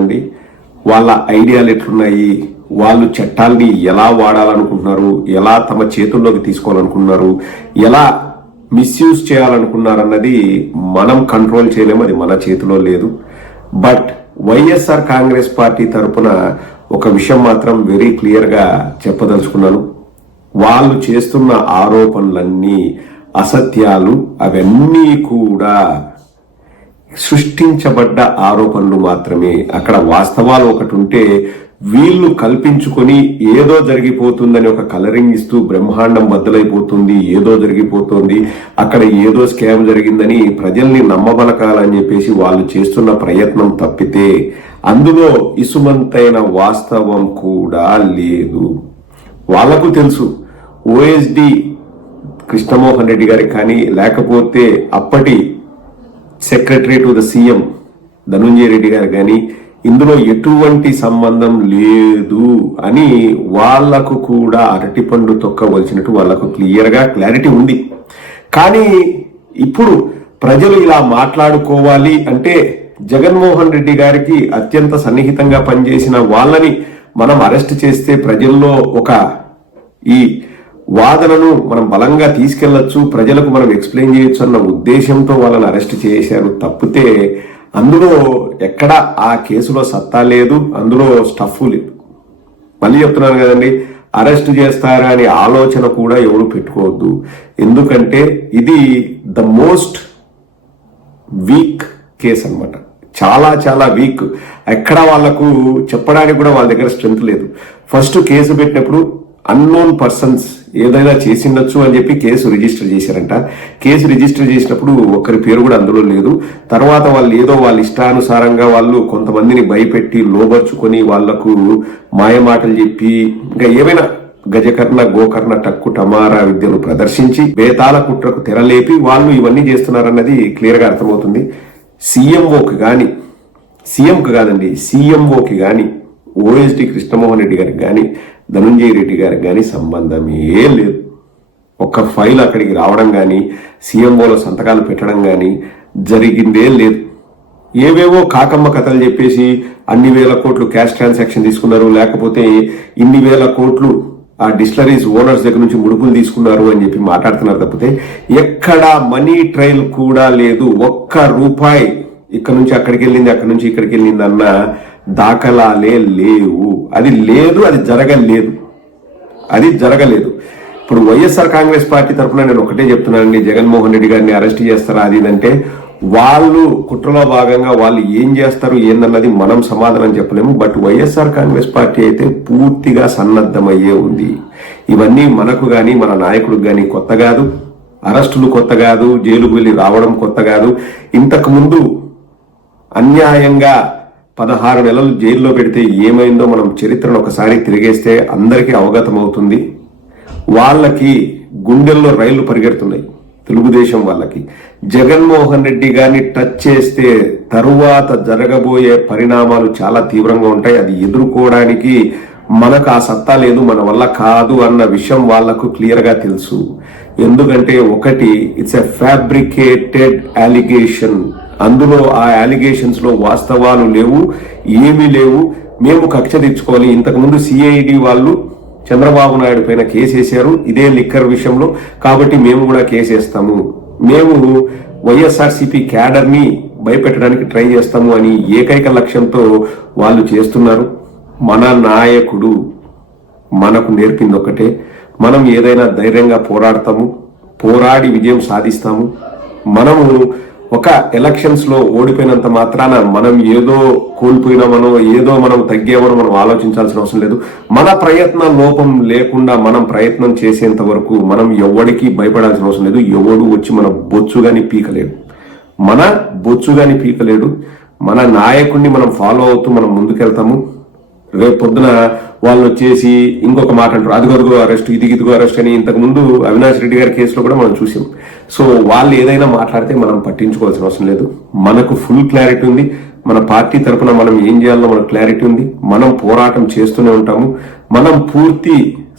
ఎట్లున్నారండి, వాళ్ళ ఐడియాలు ఎట్లున్నాయి, వాళ్ళు చట్టాల్ని ఎలా వాడాలనుకుంటున్నారు, ఎలా తమ చేతుల్లోకి తీసుకోవాలనుకుంటున్నారు, ఎలా మిస్యూజ్ చేయాలనుకున్నారన్నది మనం కంట్రోల్ చేయలేము, అది మన చేతిలో లేదు. బట్ వైఎస్ఆర్ కాంగ్రెస్ పార్టీ తరఫున ఒక విషయం మాత్రం వెరీ క్లియర్గా చెప్పదలుచుకున్నాను. వాళ్ళు చేస్తున్న ఆరోపణలన్నీ అసత్యాలు, అవన్నీ కూడా సృష్టించబడ్డ ఆరోపణలు మాత్రమే. అక్కడ వాస్తవాలు ఒకటి ఉంటే వీళ్ళు కల్పించుకొని ఏదో జరిగిపోతుందని ఒక కలరింగ్ ఇస్తూ బ్రహ్మాండం బద్దలైపోతుంది, ఏదో జరిగిపోతుంది, అక్కడ ఏదో స్కామ్ జరిగిందని ప్రజల్ని నమ్మబలకాలని చెప్పేసి వాళ్ళు చేస్తున్న ప్రయత్నం తప్పితే అందులో ఇసుమంతైన వాస్తవం కూడా లేదు. వాళ్లకు తెలుసు ఓఎస్డి కృష్ణమోహన్ రెడ్డి గారికి కానీ లేకపోతే అప్పటి secretary to the CM Dhanunjaya Reddy గారు కానీ ఇందులో ఎటువంటి సంబంధం లేదు అని వాళ్లకు కూడా అరటిపండు తొక్కవలసినట్టు వాళ్లకు క్లియర్గా క్లారిటీ ఉంది. కానీ ఇప్పుడు ప్రజలు ఇలా మాట్లాడుకోవాలి అంటే జగన్మోహన్ రెడ్డి గారికి అత్యంత సన్నిహితంగా పనిచేసిన వాళ్ళని మనం అరెస్ట్ చేస్తే ప్రజల్లో ఒక ఈ వాదనను మనం బలంగా తీసుకెళ్లొచ్చు, ప్రజలకు మనం ఎక్స్ప్లెయిన్ చేయొచ్చు అన్న ఉద్దేశంతో వాళ్ళని అరెస్ట్ చేశారు తప్పితే అందులో ఎక్కడ ఆ కేసులో సత్తా లేదు, అందులో స్టఫ్ లేదు. మళ్ళీ చెప్తున్నాను కదండి, అరెస్ట్ చేస్తారా అనే ఆలోచన కూడా ఎవరు పెట్టుకోవద్దు. ఎందుకంటే ఇది ద మోస్ట్ వీక్ కేసు అన్నమాట, చాలా చాలా వీక్. ఎక్కడ వాళ్లకు చెప్పడానికి కూడా వాళ్ళ దగ్గర స్ట్రెంత్ లేదు. ఫస్ట్ కేసు పెట్టినప్పుడు అన్నోన్ పర్సన్స్ ఏదైనా చేసిండొచ్చు అని చెప్పి కేసు రిజిస్టర్ చేశారంట. కేసు రిజిస్టర్ చేసినప్పుడు ఒకరి పేరు కూడా అందులో లేదు. తర్వాత వాళ్ళు ఏదో వాళ్ళ ఇష్టానుసారంగా వాళ్ళు కొంతమందిని భయపెట్టి లోబర్చుకొని వాళ్లకు మాయమాటలు చెప్పి ఇంకా ఏమైనా గజకర్ణ గోకర్ణ టక్కు టమారా విద్యలు ప్రదర్శించి బేతాల కుట్రకు తెరలేపి వాళ్ళు ఇవన్నీ చేస్తున్నారన్నది క్లియర్ గా అర్థమవుతుంది. సీఎంఓకి గాని, సీఎంకి కాదండి, సీఎంఓకి గాని, ఓఎస్డి కృష్ణమోహన్ రెడ్డి గారికి కానీ ధనుంజయ రెడ్డి గారికి కానీ సంబంధమే లేదు. ఒక్క ఫైల్ అక్కడికి రావడం కానీ సీఎంఓలో సంతకాలు పెట్టడం కానీ జరిగిందే లేదు. ఏవేవో కాకమ్మ కథలు చెప్పేసి అన్ని వేల కోట్లు క్యాష్ ట్రాన్సాక్షన్ తీసుకున్నారు, లేకపోతే ఇన్ని వేల కోట్లు ఆ డిస్టిలరీస్ ఓనర్స్ దగ్గర నుంచి ముడుపులు తీసుకున్నారు అని చెప్పి మాట్లాడుతున్నారు తప్పితే ఎక్కడా మనీ ట్రయల్ కూడా లేదు. ఒక్క రూపాయి ఇక్కడ నుంచి అక్కడికి వెళ్ళింది, అక్కడి నుంచి ఇక్కడికి వెళ్ళింది అన్న దాఖలాలే లేవు. అది లేదు, అది జరగలేదు, అది జరగలేదు. ఇప్పుడు వైఎస్ఆర్ కాంగ్రెస్ పార్టీ తరఫున నేను ఒకటే చెప్తున్నానండి, జగన్మోహన్ రెడ్డి గారిని అరెస్ట్ చేస్తారా అది ఇదంటే వాళ్ళు కుట్రలో భాగంగా వాళ్ళు ఏం చేస్తారు ఏందన్నది మనం సమాధానం చెప్పలేము. బట్ వైఎస్ఆర్ కాంగ్రెస్ పార్టీ అయితే పూర్తిగా సన్నద్ధమయ్యే ఉంది. ఇవన్నీ మనకు గాని మన నాయకుడికి గాని కొత్త కాదు, అరెస్టులు కొత్త కాదు, జైలుకు వెళ్ళి రావడం కొత్త కాదు. ఇంతకు ముందు అన్యాయంగా 16 నెలలు జైల్లో పెడితే ఏమైందో మనం చరిత్రను ఒకసారి తిరిగేస్తే అందరికీ అవగతం అవుతుంది. వాళ్ళకి గుండెల్లో రైళ్లు పరిగెడుతున్నాయి తెలుగుదేశం వాళ్ళకి. జగన్మోహన్ రెడ్డి గారిని టచ్ చేస్తే తరువాత జరగబోయే పరిణామాలు చాలా తీవ్రంగా ఉంటాయి. అది ఎదుర్కోవడానికి మనకు ఆ సత్తా లేదు, మన వల్ల కాదు అన్న విషయం వాళ్లకు క్లియర్ గా తెలుసు. ఎందుకంటే ఒకటి, ఇట్స్ ఎ ఫ్యాబ్రికేటెడ్ అలిగేషన్. అందులో ఆ అలిగేషన్స్ లో వాస్తవాలు లేవు, ఏమీ లేవు. మేము కక్ష తెచ్చుకోవాలి. ఇంతకుముందు సిఐడి వాళ్ళు చంద్రబాబు నాయుడు పైన కేసు వేశారు ఇదే లిక్కర్ విషయంలో, కాబట్టి మేము కూడా కేసు వేస్తాము, మేము వైఎస్ఆర్సీపీ క్యాడర్ ని భయపెట్టడానికి ట్రై చేస్తాము అని ఏకైక లక్ష్యంతో వాళ్ళు చేస్తున్నారు. మన నాయకుడు మనకు నేర్పింది ఒకటే, మనం ఏదైనా ధైర్యంగా పోరాడతాము, పోరాడి విజయం సాధిస్తాము. మనము ఒక ఎలక్షన్స్ లో ఓడిపోయినంత మాత్రాన మనం ఏదో కోల్పోయినామనో ఏదో మనం తగ్గామనో మనం ఆలోచించాల్సిన అవసరం లేదు. మన ప్రయత్న లోపం లేకుండా మనం ప్రయత్నం చేసేంత వరకు మనం ఎవడికి భయపడాల్సిన అవసరం లేదు. ఎవడు వచ్చి మన బొచ్చుగాని పీకలేడు, మన బొచ్చుగాని పీకలేడు. మన నాయకుడిని మనం ఫాలో అవుతూ మనం ముందుకెళ్తాము. రేపు పొద్దున వాళ్ళు వచ్చేసి ఇంకొక మాట అంటారు, అదిగో అరెస్ట్, ఇదిగో అరెస్ట్ అని. ఇంతకు ముందు అవినాష్ రెడ్డి గారి కేసులో కూడా మనం చూసాం. సో వాళ్ళు ఏదైనా మాట్లాడితే మనం పట్టించుకోవాల్సిన అవసరం లేదు. మనకు ఫుల్ క్లారిటీ ఉంది, మన పార్టీ తరఫున మనం ఏం చేయాలో మనకు క్లారిటీ ఉంది. మనం పోరాటం చేస్తూనే ఉంటాము, మనం పూర్తి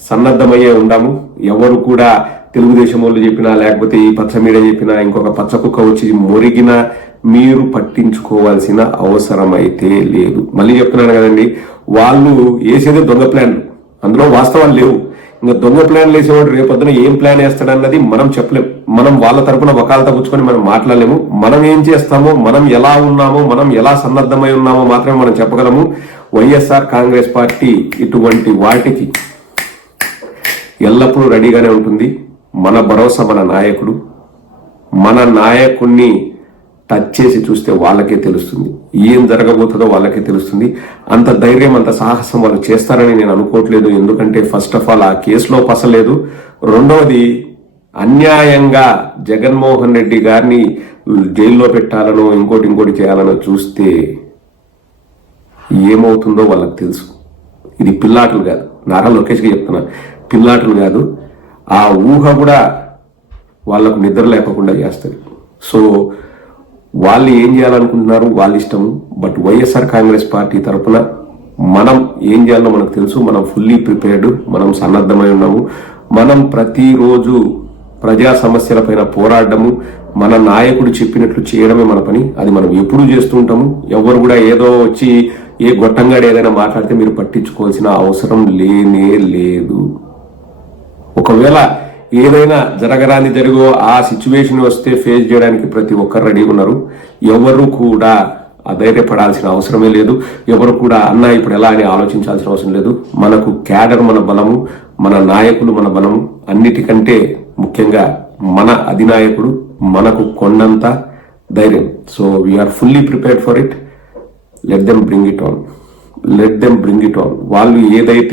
సన్నద్ధమయ్యే ఉంటాము. ఎవరు కూడా తెలుగుదేశం వాళ్ళు చెప్పినా, లేకపోతే ఈ పచ్చ మీడియా చెప్పినా, ఇంకొక పచ్చ కుక్క వచ్చి మొరిగినా మీరు పట్టించుకోవాల్సిన అవసరం అయితే లేదు. మళ్ళీ చెప్తున్నాను కదండి, వాళ్ళు వేసేదే దొంగ ప్లాన్, అందులో వాస్తవాలు లేవు. ఇంకా దొంగ ప్లాన్లు వేసేవాడు రేపొద్దున ఏం ప్లాన్ వేస్తాడన్నది మనం చెప్పలేం. మనం వాళ్ళ తరపున వకాలత పుచ్చుకొని మనం మాట్లాడలేము. మనం ఏం చేస్తామో, మనం ఎలా ఉన్నామో, మనం ఎలా సన్నద్ధమై ఉన్నామో మాత్రమే మనం చెప్పగలము. వైఎస్ఆర్ కాంగ్రెస్ పార్టీ ఇటువంటి వాటికి ఎల్లప్పుడూ రెడీగానే ఉంటుంది. మన భరోసా మన నాయకుడు. మన నాయకుడిని టచ్ చేసి చూస్తే వాళ్ళకే తెలుస్తుంది, ఏం జరగబోతుందో వాళ్ళకే తెలుస్తుంది. అంత ధైర్యం, అంత సాహసం వాళ్ళు చేస్తారని నేను అనుకోవట్లేదు. ఎందుకంటే ఫస్ట్ ఆఫ్ ఆల్ ఆ కేసులో పసలేదు. రెండవది, అన్యాయంగా జగన్మోహన్ రెడ్డి గారిని జైల్లో పెట్టాలనో ఇంకోటి చేయాలనో చూస్తే ఏమవుతుందో వాళ్ళకి తెలుసు. ఇది పిల్లాటలు కాదు, నారా లోకేష్కి చెప్తున్నా, పిల్లాటలు కాదు. ఆ ఊహ కూడా వాళ్ళకు నిద్ర లేకుండా చేస్తుంది. సో వాళ్ళు ఏం చేయాలనుకుంటున్నారు వాళ్ళ ఇష్టము. బట్ వైఎస్ఆర్ కాంగ్రెస్ పార్టీ తరఫున మనం ఏం చేయాలో మనకు తెలుసు. మనం ఫుల్లీ ప్రిపేర్డ్, మనం సన్నద్ధమై ఉన్నాము. మనం ప్రతిరోజు ప్రజా సమస్యలపైన పోరాడము, మన నాయకుడు చెప్పినట్లు చేయడమే మన పని. అది మనం ఎప్పుడూ చేస్తూ ఉంటాము. ఎవరు కూడా ఏదో వచ్చి ఏ గొట్టంగాడు ఏదైనా మాట్లాడితే మీరు పట్టించుకోవాల్సిన అవసరం లేనే లేదు. ఒకవేళ ఏదైనా జరగరాని జరిగో ఆ సిచ్యువేషన్ వస్తే ఫేస్ చేయడానికి ప్రతి ఒక్కరు రెడీ ఉన్నారు. ఎవరు కూడా అధైర్యపడాల్సిన అవసరమే లేదు. ఎవరు కూడా అన్నా ఇప్పుడు ఎలా అని ఆలోచించాల్సిన అవసరం లేదు. మనకు క్యాడర్ మన బలము, మన నాయకులు మన బలము, అన్నిటికంటే ముఖ్యంగా మన అధినాయకుడు మనకు కొండంత ధైర్యం. So we're fully prepared for it. Let them bring it on. వాళ్ళు ఏదైతే